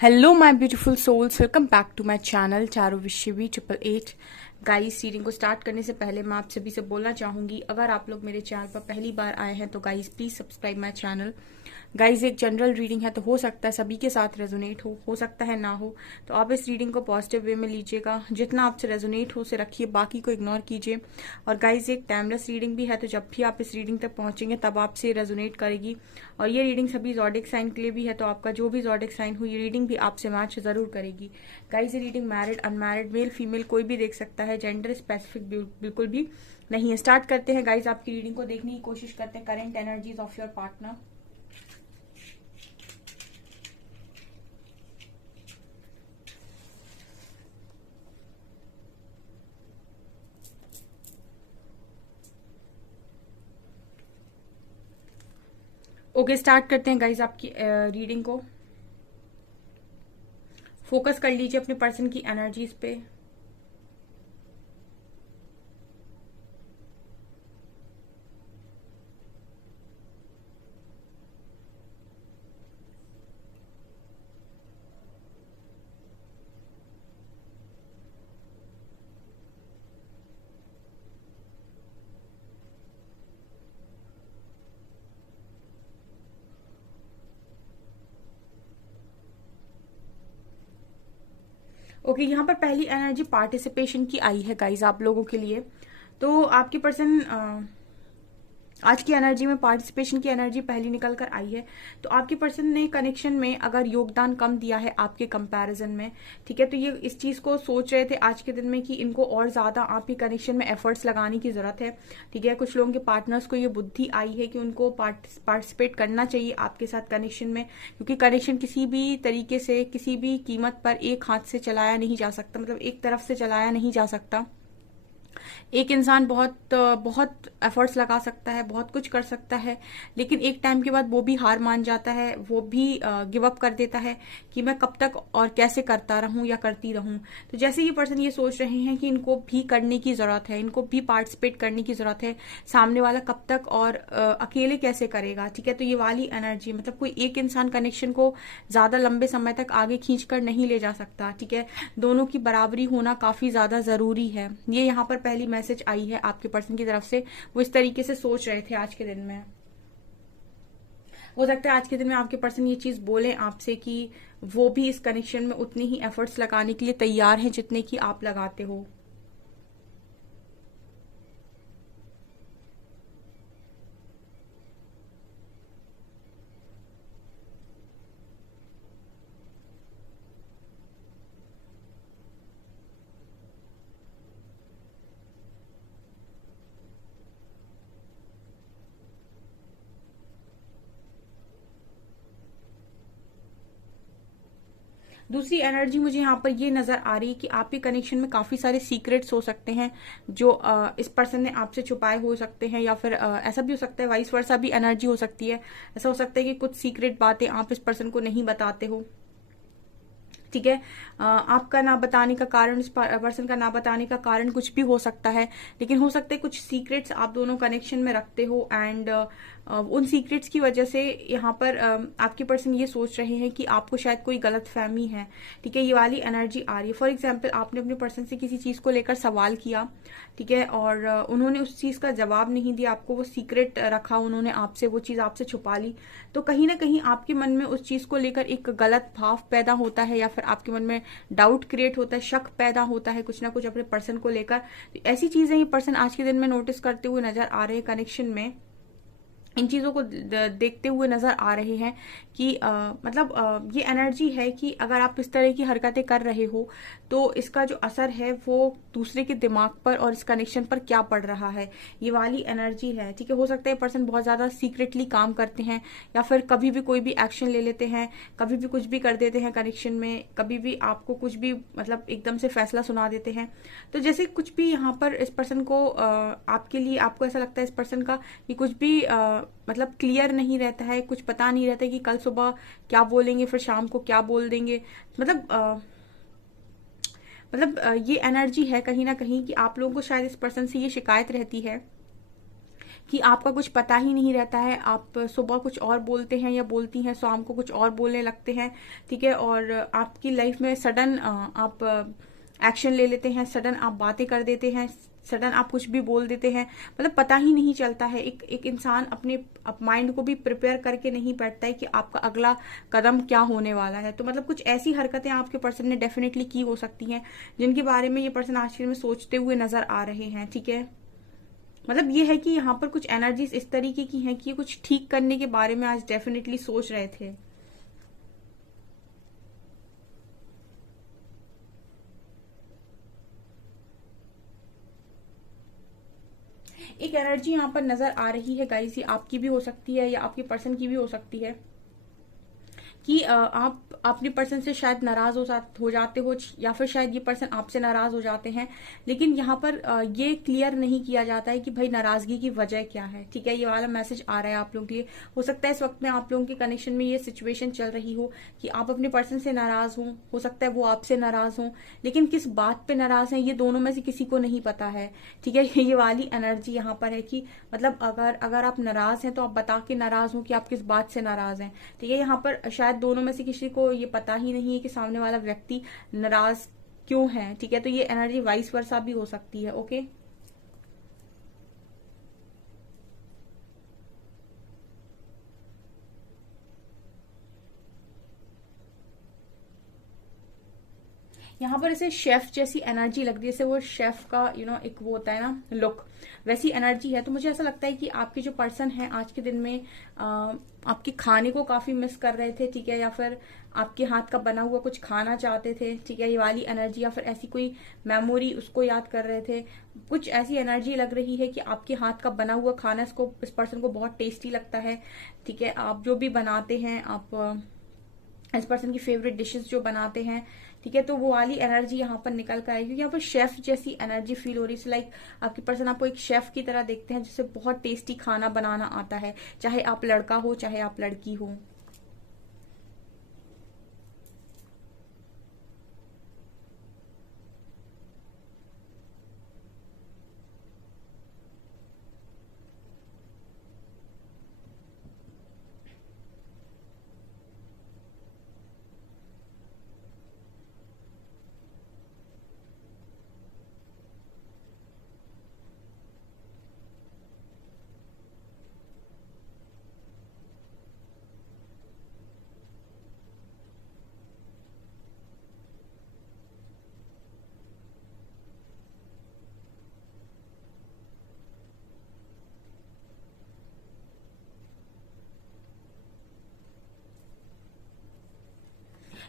Hello my beautiful souls, welcome back to my channel चारों विश्वी 888। Guys, reading को start करने से पहले मैं आप सभी से बोलना चाहूंगी, अगर आप लोग मेरे चैनल पर पहली बार आए हैं तो guys please subscribe my channel. Guys, एक जनरल रीडिंग है तो हो सकता है सभी के साथ रेजोनेट हो सकता है ना हो, तो आप इस रीडिंग को पॉजिटिव वे में लीजिएगा। जितना आपसे रेजोनेट हो उसे रखिए, बाकी को इग्नोर कीजिए। और गाइस, एक टाइमलेस रीडिंग भी है, तो जब भी आप इस रीडिंग तक पहुंचेंगे तब आपसे रेजोनेट करेगी। और ये रीडिंग सभी ज़ोडिक साइन के लिए भी है, तो आपका जो भी ज़ोडिक साइन हो ये रीडिंग भी आपसे मैच जरूर करेगी। गाइस, ये reading married, unmarried, male female कोई भी देख सकता है, जेंडर स्पेसिफिक बिल्कुल भी नहीं है। स्टार्ट करते हैं गाइस, आपकी रीडिंग को देखने की कोशिश करते हैं। Current energies of your partner. Okay, start करते हैं गाइस आपकी रीडिंग को। फोकस कर लीजिए अपने पर्सन की एनर्जीज पे। ओके, यहाँ पर पहली एनर्जी पार्टिसिपेशन की आई है गाइज आप लोगों के लिए। तो आपकी पर्सन आज की एनर्जी में पार्टिसिपेशन की एनर्जी पहली निकल कर आई है। तो आपके पर्सन ने कनेक्शन में अगर योगदान कम दिया है आपके कंपैरिजन में, ठीक है, तो ये इस चीज को सोच रहे थे आज के दिन में कि इनको और ज्यादा आपके कनेक्शन में एफर्ट्स लगाने की जरूरत है। ठीक है, कुछ लोगों के पार्टनर्स को ये बुद्धि आई है कि उनको पार्टिसिपेट करना चाहिए आपके साथ कनेक्शन में, क्योंकि कनेक्शन किसी भी तरीके से किसी भी कीमत पर एक हाथ से चलाया नहीं जा सकता, मतलब एक तरफ से चलाया नहीं जा सकता। एक इंसान बहुत बहुत एफर्ट्स लगा सकता है, बहुत कुछ कर सकता है, लेकिन एक टाइम के बाद वो भी हार मान जाता है, वो भी गिव अप कर देता है कि मैं कब तक और कैसे करता रहूं या करती रहूं। तो जैसे ये पर्सन ये सोच रहे हैं कि इनको भी करने की जरूरत है, इनको भी पार्टिसिपेट करने की जरूरत है, सामने वाला कब तक और अकेले कैसे करेगा। ठीक है, तो ये वाली एनर्जी, मतलब कोई एक इंसान कनेक्शन को ज्यादा लंबे समय तक आगे खींच कर नहीं ले जा सकता। ठीक है, दोनों की बराबरी होना काफी ज्यादा जरूरी है। ये यहाँ पर पहली मैसेज आई है आपके पर्सन की तरफ से। वो इस तरीके से सोच रहे थे आज के दिन में। हो सकता है आज के दिन में आपके पर्सन ये चीज बोले आपसे कि वो भी इस कनेक्शन में उतनी ही एफर्ट्स लगाने के लिए तैयार हैं जितने की आप लगाते हो। दूसरी एनर्जी मुझे यहाँ पर ये नजर आ रही है कि आपके कनेक्शन में काफी सारे सीक्रेट्स हो सकते हैं जो इस पर्सन ने आपसे छुपाए हो सकते हैं, या फिर ऐसा भी हो सकता है वाइस वर्सा भी एनर्जी हो सकती है। ऐसा हो सकता है कि कुछ सीक्रेट बातें आप इस पर्सन को नहीं बताते हो। ठीक है, आपका ना बताने का कारण, इस पर्सन का ना बताने का कारण कुछ भी हो सकता है, लेकिन हो सकता है कुछ सीक्रेट्स आप दोनों कनेक्शन में रखते हो, एंड उन सीक्रेट्स की वजह से यहाँ पर आपके पर्सन ये सोच रहे हैं कि आपको शायद कोई गलत फहमी है। ठीक है, ये वाली एनर्जी आ रही है। फॉर एग्जाम्पल, आपने अपने पर्सन से किसी चीज को लेकर सवाल किया, ठीक है, और उन्होंने उस चीज का जवाब नहीं दिया, आपको वो सीक्रेट रखा उन्होंने आपसे, वो चीज आपसे छुपा ली। तो कहीं ना कहीं आपके मन में उस चीज को लेकर एक गलत भाव पैदा होता है, या फिर आपके मन में डाउट क्रिएट होता है, शक पैदा होता है कुछ ना कुछ अपने पर्सन को लेकर। तो ऐसी चीजें ये पर्सन आज के दिन में नोटिस करते हुए नजर आ रहे हैं कनेक्शन में। इन चीजों को देखते हुए नजर आ रहे हैं कि मतलब ये एनर्जी है कि अगर आप इस तरह की हरकतें कर रहे हो तो इसका जो असर है वो दूसरे के दिमाग पर और इस कनेक्शन पर क्या पड़ रहा है, ये वाली एनर्जी है। ठीक है, हो सकता है पर्सन बहुत ज्यादा सीक्रेटली काम करते हैं, या फिर कभी भी कोई भी एक्शन ले लेते हैं, कभी भी कुछ भी कर देते हैं कनेक्शन में, कभी भी आपको कुछ भी मतलब एकदम से फैसला सुना देते हैं। तो जैसे कुछ भी यहाँ पर इस पर्सन को आपके लिए, आपको ऐसा लगता है इस पर्सन का कि कुछ भी मतलब क्लियर नहीं रहता है, कुछ पता नहीं रहता है कि कल सुबह क्या बोलेंगे, फिर शाम को क्या बोल देंगे। मतलब ये एनर्जी है कहीं ना कहीं कि आप लोगों को शायद इस पर्सन से ये शिकायत रहती है कि आपका कुछ पता ही नहीं रहता है, आप सुबह कुछ और बोलते हैं या बोलती हैं, शाम को कुछ और बोलने लगते हैं, ठीक है। और आपकी लाइफ में सडन आप एक्शन ले लेते हैं, सडन आप बातें कर देते हैं, सडन आप कुछ भी बोल देते हैं, मतलब पता ही नहीं चलता है। एक इंसान अपने माइंड को भी प्रिपेयर करके नहीं बैठता है कि आपका अगला कदम क्या होने वाला है। तो मतलब कुछ ऐसी हरकतें आपके पर्सन ने डेफिनेटली की हो सकती हैं जिनके बारे में ये पर्सन आज के दिन में सोचते हुए नजर आ रहे हैं, ठीक है। मतलब ये है कि यहाँ पर कुछ एनर्जीज इस तरीके की हैं कि ये कुछ ठीक करने के बारे में आज डेफिनेटली सोच रहे थे। एक एनर्जी यहाँ पर नजर आ रही है गाइस, ये आपकी भी हो सकती है या आपके पर्सन की भी हो सकती है कि आप अपने पर्सन से शायद नाराज हो जाते हो, या फिर शायद ये पर्सन आपसे नाराज हो जाते हैं। लेकिन यहाँ पर ये क्लियर नहीं किया जाता है कि भाई नाराजगी की वजह क्या है, ठीक है। ये वाला मैसेज आ रहा है आप लोगों के लिए। हो सकता है इस वक्त में आप लोगों के कनेक्शन में ये सिचुएशन चल रही हो कि आप अपने पर्सन से नाराज हो सकता है वो आपसे नाराज हो, लेकिन किस बात पे नाराज हैं ये दोनों में से किसी को नहीं पता है, ठीक है। ये वाली एनर्जी यहाँ पर है कि मतलब अगर आप नाराज हैं तो आप बता के नाराज हो कि आप किस बात से नाराज हैं, ठीक है। यहाँ पर शायद दोनों में से किसी को ये पता ही नहीं है कि सामने वाला व्यक्ति नाराज क्यों है, ठीक है। तो ये एनर्जी वाइस वर्सा भी हो सकती है, ओके। यहाँ पर ऐसे शेफ जैसी एनर्जी लग रही है, जैसे वो शेफ का एक वो होता है ना लुक, वैसी एनर्जी है। तो मुझे ऐसा लगता है कि आपके जो पर्सन है आज के दिन में आपके खाने को काफी मिस कर रहे थे, ठीक है, या फिर आपके हाथ का बना हुआ कुछ खाना चाहते थे, ठीक है, ये वाली एनर्जी, या फिर ऐसी कोई मेमोरी उसको याद कर रहे थे। कुछ ऐसी एनर्जी लग रही है कि आपके हाथ का बना हुआ खाना इस पर्सन को बहुत टेस्टी लगता है, ठीक है। आप जो भी बनाते हैं, आप इस पर्सन की फेवरेट डिशेस जो बनाते हैं, ठीक है। तो वो वाली एनर्जी यहाँ पर निकल कर आएगी, क्योंकि यहाँ पर शेफ जैसी एनर्जी फील हो रही है। लाइक आपकी पर्सन आपको एक शेफ की तरह देखते हैं जिससे बहुत टेस्टी खाना बनाना आता है, चाहे आप लड़का हो चाहे आप लड़की हो।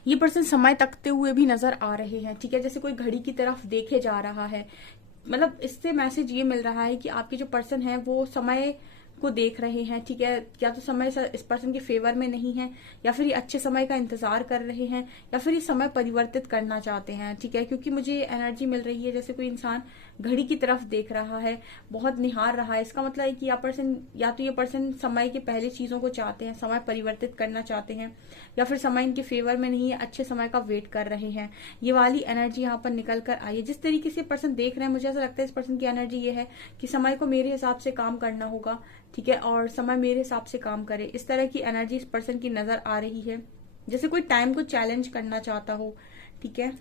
ये पर्सन समय तकते हुए भी नजर आ रहे हैं, ठीक है, जैसे कोई घड़ी की तरफ देखे जा रहा है। मतलब इससे मैसेज ये मिल रहा है कि आपके जो पर्सन है वो समय को देख रहे हैं, ठीक है। या तो समय इस पर्सन के फेवर में नहीं है, या फिर ये अच्छे समय का इंतजार कर रहे हैं, या फिर ये समय परिवर्तित करना चाहते हैं, ठीक है। क्योंकि मुझे एनर्जी मिल रही है जैसे कोई इंसान घड़ी की तरफ देख रहा है, बहुत निहार रहा है। इसका मतलब है कि या तो ये पर्सन समय के पहले चीजों को चाहते हैं, समय परिवर्तित करना चाहते हैं, या फिर समय इनके फेवर में नहीं है, अच्छे समय का वेट कर रहे हैं। ये वाली एनर्जी यहाँ पर निकल कर आई है। जिस तरीके से पर्सन देख रहे हैं, मुझे ऐसा लगता है इस पर्सन की एनर्जी ये है कि समय को मेरे हिसाब से काम करना होगा, ठीक है, और समय मेरे हिसाब से काम करे। इस तरह की एनर्जी इस पर्सन की नजर आ रही है, जैसे कोई टाइम को चैलेंज करना चाहता हो, ठीक है।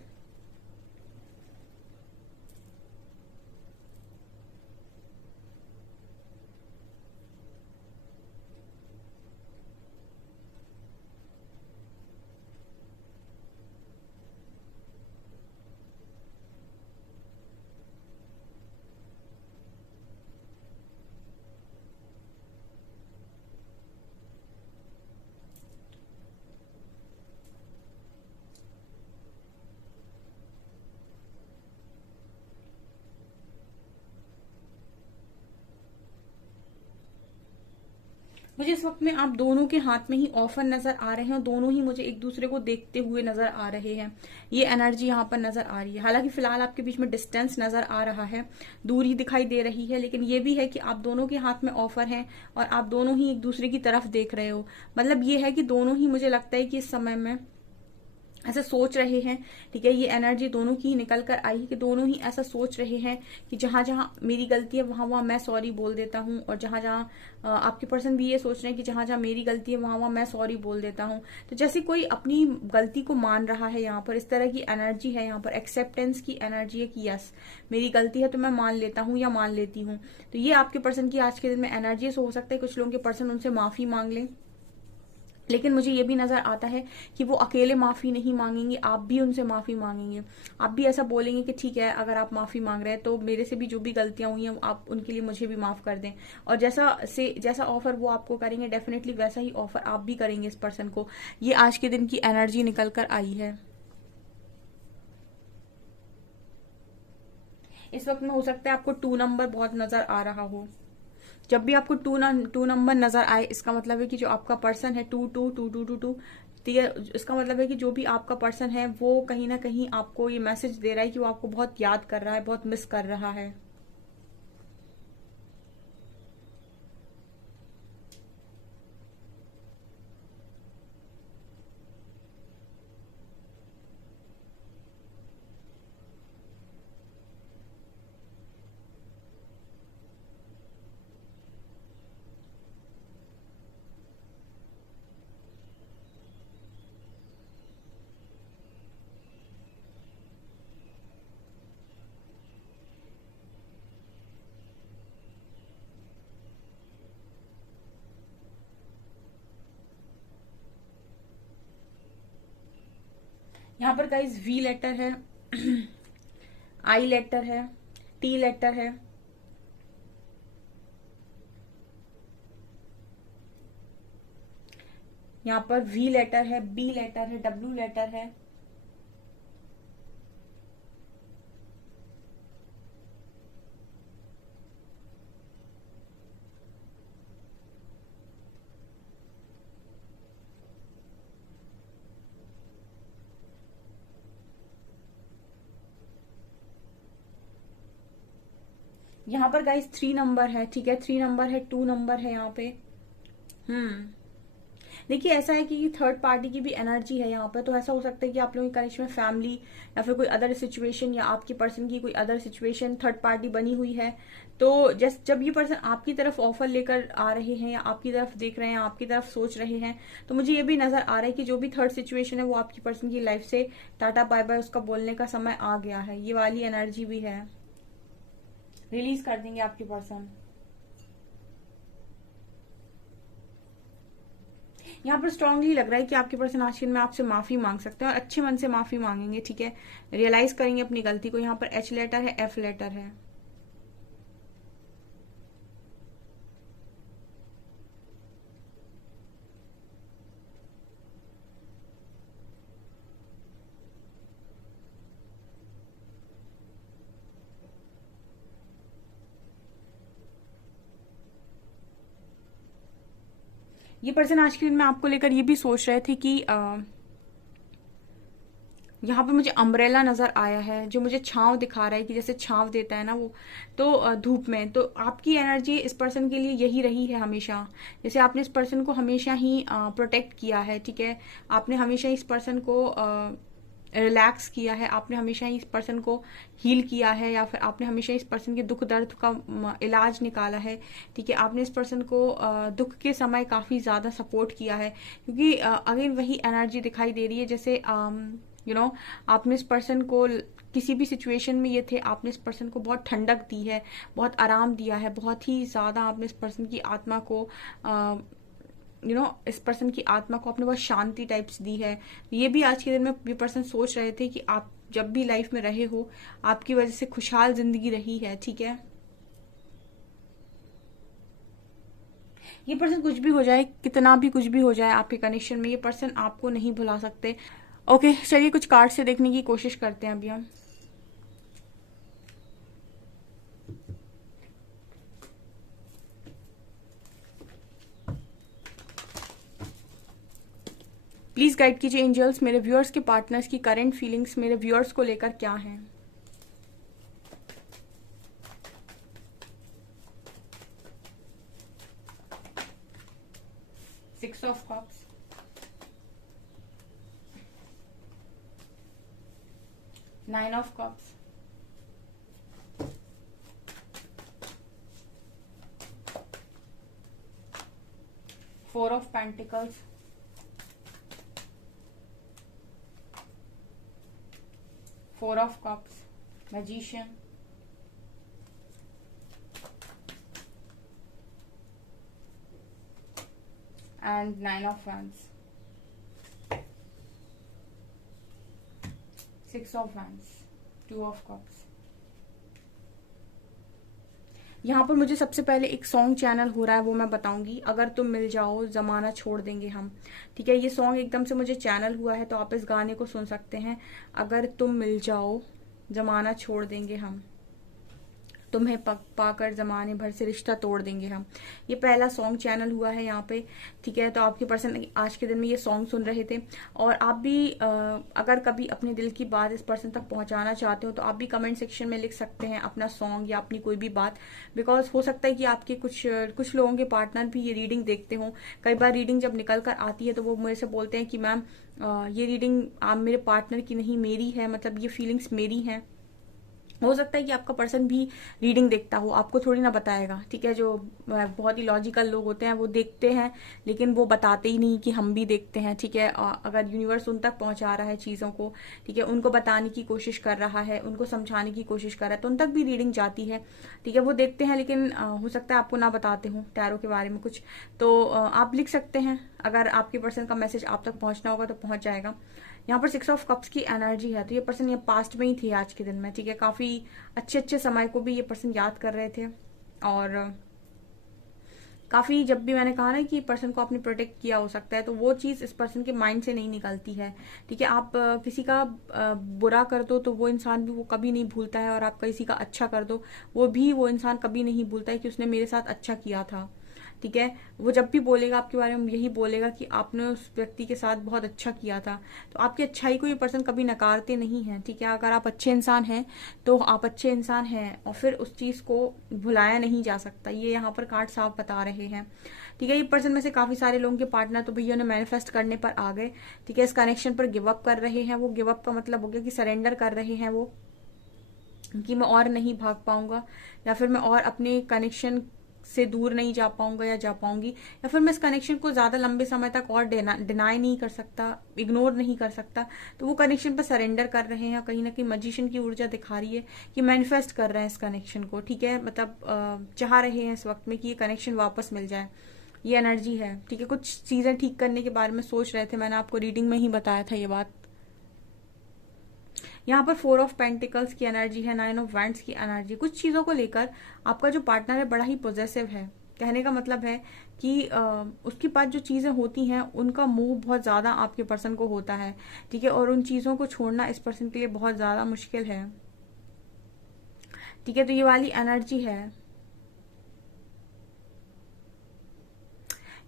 मुझे इस वक्त में आप दोनों के हाथ में ही ऑफर नजर आ रहे हैं, और दोनों ही मुझे एक दूसरे को देखते हुए नजर आ रहे हैं। ये एनर्जी यहाँ पर नजर आ रही है। हालांकि फिलहाल आपके बीच में डिस्टेंस नजर आ रहा है, दूरी दिखाई दे रही है, लेकिन ये भी है कि आप दोनों के हाथ में ऑफर है और आप दोनों ही एक दूसरे की तरफ देख रहे हो। मतलब ये है कि दोनों ही, मुझे लगता है कि इस समय में ऐसा सोच रहे हैं, ठीक है। ये एनर्जी दोनों की निकल कर आई कि दोनों ही ऐसा सोच रहे हैं कि जहां जहां मेरी गलती है वहां वहां मैं सॉरी बोल देता हूँ, और जहां जहां आपके पर्सन भी ये सोच रहे हैं कि जहां जहां मेरी गलती है वहां वहां मैं सॉरी बोल देता हूँ। तो जैसे कोई अपनी गलती को मान रहा है, यहाँ पर इस तरह की एनर्जी है, यहाँ पर एक्सेप्टेंस की एनर्जी है कि यस मेरी गलती है तो मैं मान लेता हूँ या मान लेती हूँ। तो ये आपके पर्सन की आज के दिन में एनर्जी है। हो सकता है कुछ लोगों के पर्सन उनसे माफी मांग लें, लेकिन मुझे ये भी नजर आता है कि वो अकेले माफी नहीं मांगेंगे, आप भी उनसे माफी मांगेंगे। आप भी ऐसा बोलेंगे कि ठीक है, अगर आप माफी मांग रहे हैं तो मेरे से भी जो भी गलतियां हुई हैं आप उनके लिए मुझे भी माफ कर दें। और जैसा ऑफर वो आपको करेंगे, डेफिनेटली वैसा ही ऑफर आप भी करेंगे इस पर्सन को। ये आज के दिन की एनर्जी निकल कर आई है। इस वक्त में हो सकता है आपको 2 नंबर बहुत नजर आ रहा हो। जब भी आपको टू नंबर नजर आए, इसका मतलब है कि जो आपका पर्सन है 222222, ठीक है, इसका मतलब है कि जो भी आपका पर्सन है वो कहीं ना कहीं आपको ये मैसेज दे रहा है कि वो आपको बहुत याद कर रहा है, बहुत मिस कर रहा है। यहाँ पर गाइस वी लेटर है, आई लेटर है, टी लेटर है, यहाँ पर वी लेटर है, बी लेटर है, डब्ल्यू लेटर है। यहाँ पर गाइस 3 नंबर है, ठीक है, 3 नंबर है, 2 नंबर है यहाँ पे। हम्म देखिए ऐसा है कि थर्ड पार्टी की भी एनर्जी है यहाँ पर। तो ऐसा हो सकता है कि आप लोगों के कनेक्शन में फैमिली या फिर कोई अदर सिचुएशन, या आपके पर्सन की कोई अदर सिचुएशन थर्ड पार्टी बनी हुई है। तो जब ये पर्सन आपकी तरफ ऑफर लेकर आ रहे हैं, या आपकी तरफ देख रहे हैं, आपकी तरफ सोच रहे हैं, तो मुझे ये भी नजर आ रहा है कि जो भी थर्ड सिचुएशन है वो आपकी पर्सन की लाइफ से टाटा बाय बाय उसका बोलने का समय आ गया है। ये वाली एनर्जी भी है, रिलीज कर देंगे आपके पर्सन। यहाँ पर स्ट्रांगली लग रहा है कि आपके पर्सन आज के दिन में आपसे माफी मांग सकते हैं, और अच्छे मन से माफी मांगेंगे, ठीक है, रियलाइज करेंगे अपनी गलती को। यहाँ पर एच लेटर है, एफ लेटर है। ये पर्सन आज के दिन में आपको लेकर ये भी सोच रहे थे कि यहाँ पे मुझे अम्ब्रेला नजर आया है, जो मुझे छांव दिखा रहा है कि जैसे छांव देता है ना वो, तो धूप में। तो आपकी एनर्जी इस पर्सन के लिए यही रही है हमेशा। जैसे आपने इस पर्सन को हमेशा ही प्रोटेक्ट किया है, ठीक है, आपने हमेशा इस पर्सन को रिलैक्स किया है, आपने हमेशा ही इस पर्सन को हील किया है, या फिर आपने हमेशा इस पर्सन के दुख दर्द का इलाज निकाला है, ठीक है। आपने इस पर्सन को दुख के समय काफी ज्यादा सपोर्ट किया है, क्योंकि अगेन वही एनर्जी दिखाई दे रही है। जैसे आपने इस पर्सन को किसी भी सिचुएशन में ये थे, आपने इस पर्सन को बहुत ठंडक दी है, बहुत आराम दिया है, बहुत ही ज्यादा आपने इस पर्सन की आत्मा को इस पर्सन की आत्मा को आपने बहुत शांति टाइप्स दी है। ये भी आज के दिन में ये पर्सन सोच रहे थे कि आप जब भी लाइफ में रहे हो, आपकी वजह से खुशहाल जिंदगी रही है, ठीक है। ये पर्सन कुछ भी हो जाए, कितना भी कुछ भी हो जाए आपके कनेक्शन में, ये पर्सन आपको नहीं भुला सकते। ओके, चलिए कुछ कार्ड से देखने की कोशिश करते हैं अभी हम। प्लीज गाइड कीजिए एंजल्स, मेरे व्यूअर्स के पार्टनर्स की करंट फीलिंग्स मेरे व्यूअर्स को लेकर क्या है। 6 of cups, 9 of cups, 4 of pentacles, 4 of cups, magician, and 9 of wands, 6 of wands, 2 of cups। यहाँ पर मुझे सबसे पहले एक सॉन्ग चैनल हो रहा है, वो मैं बताऊंगी। अगर तुम मिल जाओ जमाना छोड़ देंगे हम, ठीक है। ये सॉन्ग एकदम से मुझे चैनल हुआ है, तो आप इस गाने को सुन सकते हैं। अगर तुम मिल जाओ जमाना छोड़ देंगे हम, तुम्हें पाकर जमाने भर से रिश्ता तोड़ देंगे हम। ये पहला सॉन्ग चैनल हुआ है यहाँ पे, ठीक है। तो आपके पर्सन आज के दिन में ये सॉन्ग सुन रहे थे, और आप भी अगर कभी अपने दिल की बात इस पर्सन तक पहुंचाना चाहते हो, तो आप भी कमेंट सेक्शन में लिख सकते हैं अपना सॉन्ग या अपनी कोई भी बात। बिकॉज हो सकता है कि आपके कुछ लोगों के पार्टनर भी ये रीडिंग देखते हो। कई बार रीडिंग जब निकल कर आती है तो वो मेरे से बोलते हैं कि मैम ये रीडिंग आप मेरे पार्टनर की नहीं मेरी है, मतलब ये फीलिंग्स मेरी हैं। हो सकता है कि आपका पर्सन भी रीडिंग देखता हो, आपको थोड़ी ना बताएगा, ठीक है। जो बहुत ही लॉजिकल लोग होते हैं वो देखते हैं, लेकिन वो बताते ही नहीं कि हम भी देखते हैं, ठीक है। अगर यूनिवर्स उन तक पहुंचा रहा है चीजों को, ठीक है, उनको बताने की कोशिश कर रहा है, उनको समझाने की कोशिश कर रहा है, तो उन तक भी रीडिंग जाती है, ठीक है। वो देखते हैं, लेकिन हो सकता है आपको ना बताते हो टैरो के बारे में कुछ। तो आप लिख सकते हैं, अगर आपके पर्सन का मैसेज आप तक पहुंचना होगा तो पहुंच जाएगा। यहाँ पर 6 ऑफ कप्स की एनर्जी है, तो ये पर्सन ये पास्ट में ही थे आज के दिन में, ठीक है। काफी अच्छे समय को भी ये पर्सन याद कर रहे थे, और काफी, जब भी मैंने कहा ना कि पर्सन को आपने प्रोटेक्ट किया हो सकता है, तो वो चीज इस पर्सन के माइंड से नहीं निकलती है, ठीक है। आप किसी का बुरा कर दो तो वो इंसान भी वो कभी नहीं भूलता है, और आप किसी का अच्छा कर दो वो इंसान कभी नहीं भूलता है कि उसने मेरे साथ अच्छा किया था, ठीक है। वो जब भी बोलेगा आपके बारे में यही बोलेगा कि आपने उस व्यक्ति के साथ बहुत अच्छा किया था। तो आपकी अच्छाई को ये पर्सन कभी नकारते नहीं है, ठीक है। अगर आप अच्छे इंसान हैं तो आप अच्छे इंसान हैं, और फिर उस चीज को भुलाया नहीं जा सकता, ये यहाँ पर कार्ड साफ बता रहे हैं, ठीक है। ये पर्सन में से काफी सारे लोगों के पार्टनर तो भैया ने मैनिफेस्ट करने पर आ गए, ठीक है। इस कनेक्शन पर गिव अप कर रहे हैं। वो गिव अप का मतलब हो गया कि सरेंडर कर रहे हैं वो, कि मैं और नहीं भाग पाऊंगा, या फिर मैं और अपने कनेक्शन से दूर नहीं जा पाऊंगा या जा पाऊंगी, या फिर मैं इस कनेक्शन को ज्यादा लंबे समय तक और डिनाई नहीं कर सकता, इग्नोर नहीं कर सकता। तो वो कनेक्शन पर सरेंडर कर रहे हैं। कहीं ना कहीं मैजिशियन की ऊर्जा दिखा रही है कि मैनिफेस्ट कर रहे हैं इस कनेक्शन को, ठीक है। मतलब चाह रहे हैं इस वक्त में कि ये कनेक्शन वापस मिल जाए, ये एनर्जी है, ठीक है। कुछ चीजें ठीक करने के बारे में सोच रहे थे, मैंने आपको रीडिंग में ही बताया था ये बात। यहाँ पर 4 ऑफ पेंटिकल्स की एनर्जी है, 9 ऑफ वैंड्स की एनर्जी। कुछ चीजों को लेकर आपका जो पार्टनर है बड़ा ही पॉजेसिव है। कहने का मतलब है कि उसके पास जो चीजें होती हैं उनका मोह बहुत ज्यादा आपके पर्सन को होता है, ठीक है। और उन चीजों को छोड़ना इस पर्सन के लिए बहुत ज्यादा मुश्किल है, ठीक है। तो ये वाली एनर्जी है।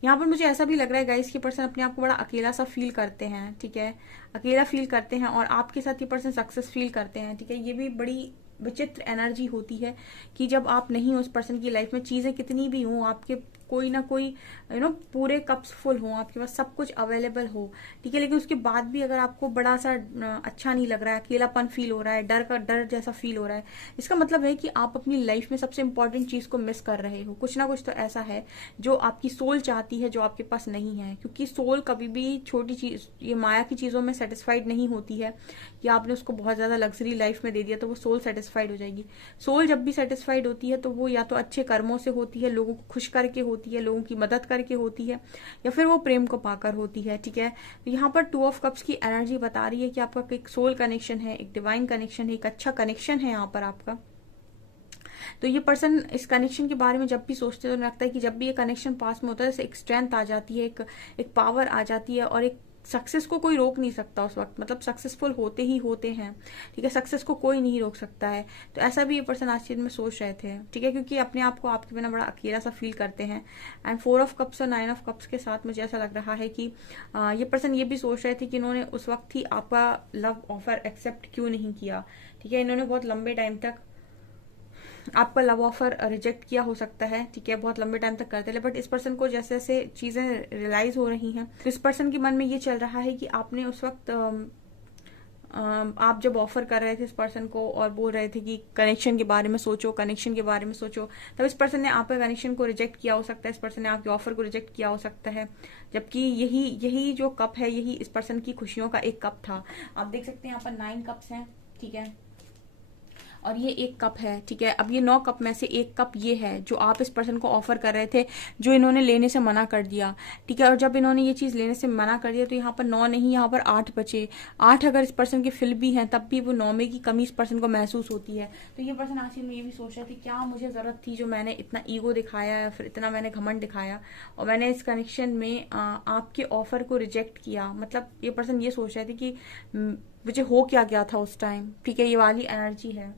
यहाँ पर मुझे ऐसा भी लग रहा है गाइस कि पर्सन अपने आप को बड़ा अकेला सा फील करते हैं, ठीक है। अकेला फील करते हैं, और आपके साथ ये पर्सन सक्सेस फील करते हैं, ठीक है। ये भी बड़ी विचित्र एनर्जी होती है कि जब आप नहीं हो उस पर्सन की लाइफ में, चीजें कितनी भी हो, आपके कोई ना कोई पूरे कप्स फुल हो, आपके पास सब कुछ अवेलेबल हो, ठीक है। लेकिन उसके बाद भी अगर आपको बड़ा सा अच्छा नहीं लग रहा है, अकेलापन फील हो रहा है, डर जैसा फील हो रहा है, इसका मतलब है कि आप अपनी लाइफ में सबसे इंपॉर्टेंट चीज को मिस कर रहे हो। कुछ ना कुछ तो ऐसा है जो आपकी सोल चाहती है, जो आपके पास नहीं है। क्योंकि सोल कभी भी छोटी चीज, ये माया की चीजों में सेटिस्फाइड नहीं होती है कि आपने उसको बहुत ज्यादा लग्जरी लाइफ में दे दिया तो वो सोल सेटिस्फाइड हो जाएगी। सोल जब भी सेटिस्फाइड होती है तो वो या तो अच्छे कर्मों से होती है, लोगों को खुश करके होती है, लोगों की मदद करके होती है, या फिर वो प्रेम को पाकर होती है, ठीक है। तो यहाँ पर 2 ऑफ कप्स की एनर्जी बता रही है कि आपका एक सोल कनेक्शन है, एक डिवाइन कनेक्शन है, एक अच्छा कनेक्शन है यहाँ पर आपका। तो ये पर्सन इस कनेक्शन के बारे में जब भी सोचते हैं तो लगता है कि जब भी ये कनेक्शन पास में होता है, एक स्ट्रेंथ आ जाती है, एक पावर आ जाती है, और एक सक्सेस को कोई रोक नहीं सकता उस वक्त, मतलब सक्सेसफुल होते ही होते हैं, ठीक है। सक्सेस को कोई नहीं रोक सकता है। तो ऐसा भी ये पर्सन आज चीज में सोच रहे थे, ठीक है, क्योंकि अपने आप को आपके बिना बड़ा अकेला सा फील करते हैं। एंड 4 ऑफ कप्स और 9 ऑफ कप्स के साथ मुझे ऐसा लग रहा है कि ये पर्सन ये भी सोच रहे थे कि इन्होंने उस वक्त ही आपका लव ऑफर एक्सेप्ट क्यों नहीं किया, ठीक है। इन्होंने बहुत लंबे टाइम तक आपका लव ऑफर रिजेक्ट किया हो सकता है, ठीक है, बहुत लंबे टाइम तक करते रहे। बट इस पर्सन को जैसे जैसे चीजें रियलाइज हो रही हैं, तो इस पर्सन के मन में ये चल रहा है कि आपने उस वक्त आप जब ऑफर कर रहे थे इस पर्सन को और बोल रहे थे कि कनेक्शन के बारे में सोचो, कनेक्शन के बारे में सोचो, तब इस पर्सन ने आपके कनेक्शन को रिजेक्ट किया हो सकता है, इस पर्सन ने आपके ऑफर को रिजेक्ट किया हो सकता है। जबकि यही यही जो कप है, यही इस पर्सन की खुशियों का एक कप था। आप देख सकते हैं यहाँ पर 9 कप्स हैं, ठीक है, और ये एक कप है, ठीक है। अब ये 9 कप में से एक कप ये है जो आप इस पर्सन को ऑफर कर रहे थे, जो इन्होंने लेने से मना कर दिया, ठीक है। और जब इन्होंने ये चीज लेने से मना कर दिया तो यहाँ पर 9 नहीं, यहाँ पर 8 बचे। 8 अगर इस पर्सन के फिल भी हैं तब भी वो 9 में की कमी इस पर्सन को महसूस होती है। तो ये पर्सन आखिर में ये भी सोच रहा था क्या मुझे जरूरत थी जो मैंने इतना ईगो दिखाया या फिर इतना मैंने घमंड दिखाया और मैंने इस कनेक्शन में आपके ऑफर को रिजेक्ट किया। मतलब ये पर्सन ये सोच रहे थे कि मुझे हो क्या गया था उस टाइम, ठीक है। ये वाली एनर्जी है।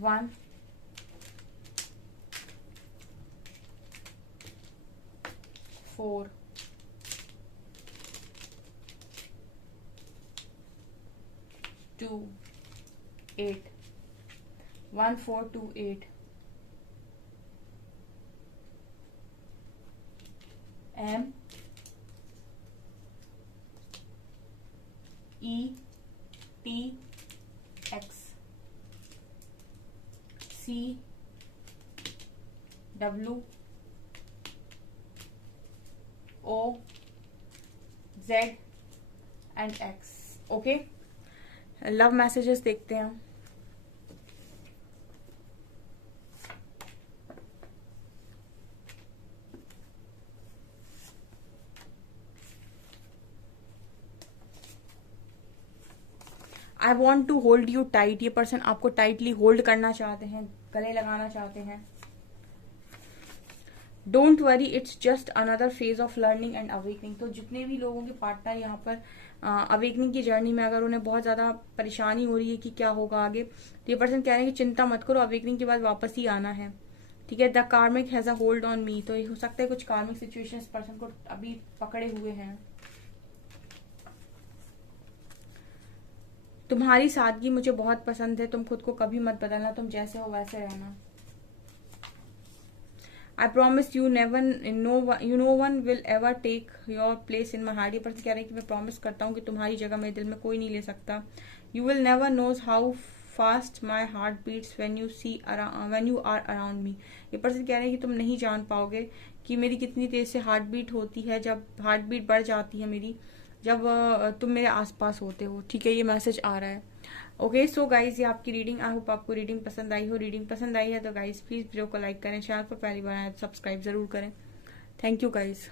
One, 4, 2, 8, 1, 4, 2, 8, M, E, T, X, C, W, O, Z and X। Okay, love messages देखते हैं। I want to hold you tight. ये पर्सन आपको टाइटली होल्ड करना चाहते हैं, गले लगाना चाहते हैं। Don't worry, it's just another phase of learning and awakening. तो जितने भी लोगों के पार्टनर यहाँ पर अवेकनिंग की जर्नी में अगर उन्हें बहुत ज्यादा परेशानी हो रही है कि क्या होगा आगे, तो ये पर्सन कह रहे हैं कि चिंता मत करो, अवेकनिंग के बाद वापस ही आना है, ठीक है। द कार्मिक has a hold on me. तो ये हो सकता है कुछ कार्मिक सिचुएशन इस पर्सन को अभी पकड़े हुए हैं। तुम्हारी सादगी मुझे बहुत पसंद है, तुम खुद को कभी मत बदलना, तुम जैसे हो वैसे रहना। I promise you never no one will ever take your place in my heart. ये पर्सन कह रहे हैं कि मैं प्रॉमिस करता हूँ कि तुम्हारी जगह मेरे दिल में कोई नहीं ले सकता। You will never knows how fast my heart beats when you are around me. ये पर्सन कह रहे हैं कि तुम नहीं जान पाओगे कि मेरी कितनी तेज से हार्ट बीट होती है, जब हार्ट बीट बढ़ जाती है मेरी जब तुम मेरे आसपास होते हो, ठीक है। ये मैसेज आ रहा है। ओके सो गाइज, ये आपकी रीडिंग। आई होप आपको रीडिंग पसंद आई हो। रीडिंग पसंद आई है तो गाइज प्लीज वीडियो को लाइक करें, चैनल पर पहली बार आए तो सब्सक्राइब जरूर करें। Thank you guys.